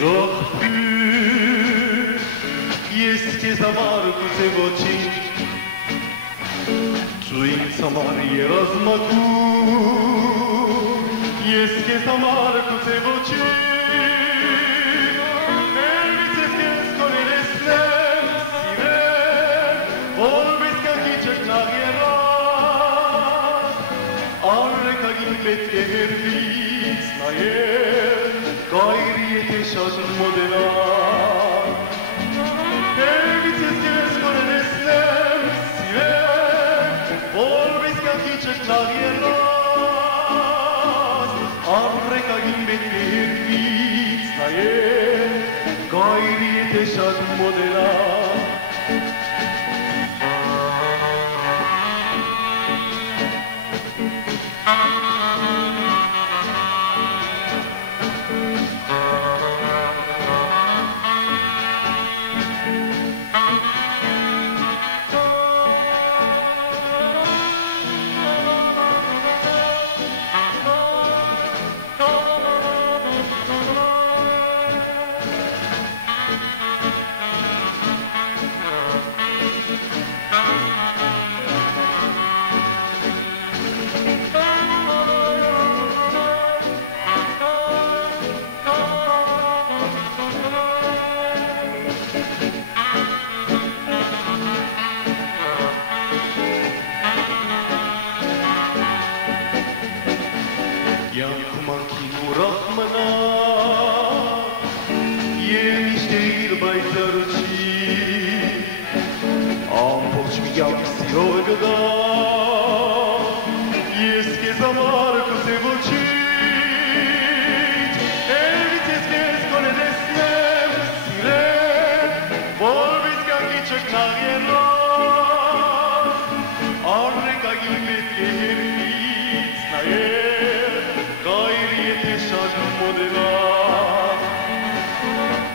Սիրողբյուր, ես կեզ համար կուզե ոչինչ, Դու ինձ համար երազմակում, ես կեզ համար կուզե ոչինչ, Ներվից ես կեզ կոներեսնեմ, սիրեմ, որպես կակիչըք նաղ երաս, Արրեկագին պետք է հերվից նայել, Կայրի եթե շատ մոդենալ, Ներվից ես կեզ կոներեսնեմ, սիրեմ, որպես կակիչըք նաղ երաս, Արրեկագին պետք է հերվից նայել, Կայրի եթե շատ մոդենալ, Յանքումանքին ուրախ մնա, և միշտ է իր բայցարուչի, ամբողջ մի յանք սիրով գդա, ես կեզ համար կուզե ոչինչ, Էվից ես կեզ կոներեսնեմ, սիրեմ, որպես կակիչըք նաղ երաս, Արրեկագին պետք է հերվից նայել, Կայրի եթե շատ մոդենալ,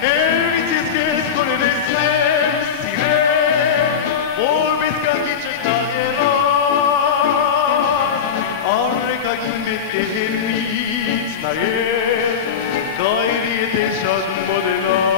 Էվից ես կեզ կոներեսնեմ, սիրեմ, որպես կակիչըք նաղ երաս, Արրեկագին պետք է հերվից նայել, Կայրի եթե շատ մոդենալ,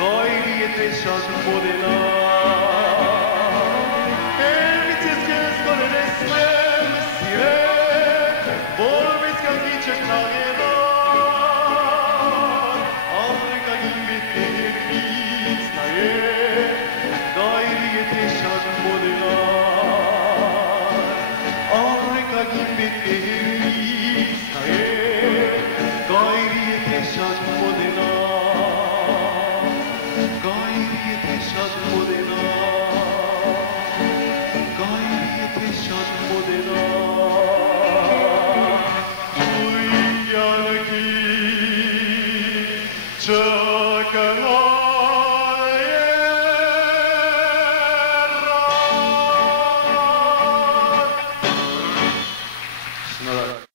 Կայրի եթե շատ մոդենալ, Էվից ես կեզ կոներեսնեմ, սիրեմ, որպես կակիչըք նաղ երաս, Արրեկագին պետք է հերվից նայել, Կայրի եթե շատ մոդենալ, Արրեկագին պետք է հերվից նայել, Կայրի եթե շատ մոդենալ, Կայրի եթե շատ մոդենալ, Կայրի եթե շատ մոդենալ, Դու յանքի չկնալ երաս,